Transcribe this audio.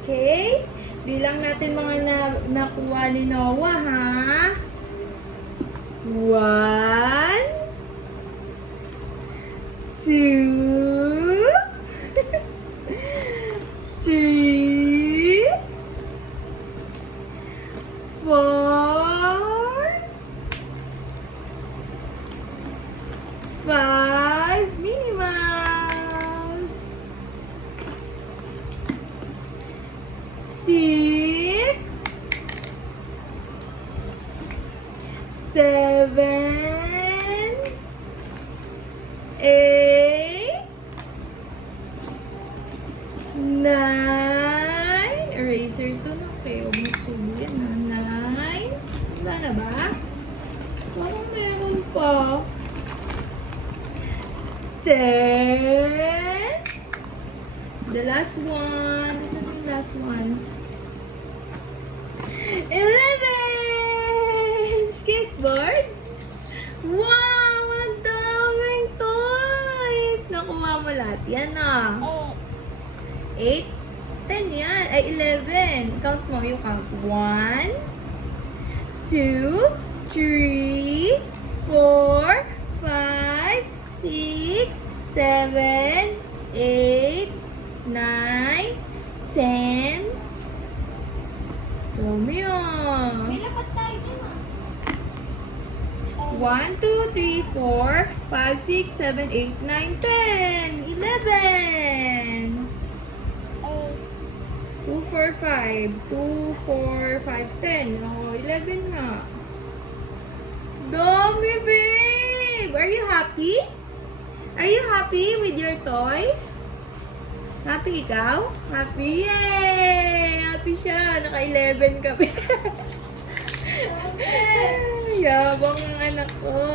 Okay? Bilang natin mga nakuha ni Noah, ha? 1, 2, 3, 4, 5, Minnie Mouse. 6, 7, 8, 9, eraser to na kayo. Masubo yan na. 9, wala na ba? Parang meron pa. 10, the last one. This is the last one. 11! Skateboard? Wow! Ang daming toys! Nakuha mo lahat yan, ah. 8, 10 yan. Ay, 11. Count mo. You count. 1, 2, 3, 4, 5, 6, 7, 8, 9, 10. Dami ah. May lapat tayo dun ah. 1, 2, 3, 4, 5, 6, 7, 8, 9, 10, 11. 2, 4, 5. 2, 4, 5, 10. Oh, 11 na. Dami, babe! Are you happy? Are you happy with your toys? Happy ikaw? Happy! Yay! Happy siya. Naka-11 kami. Yabang ang anak ko.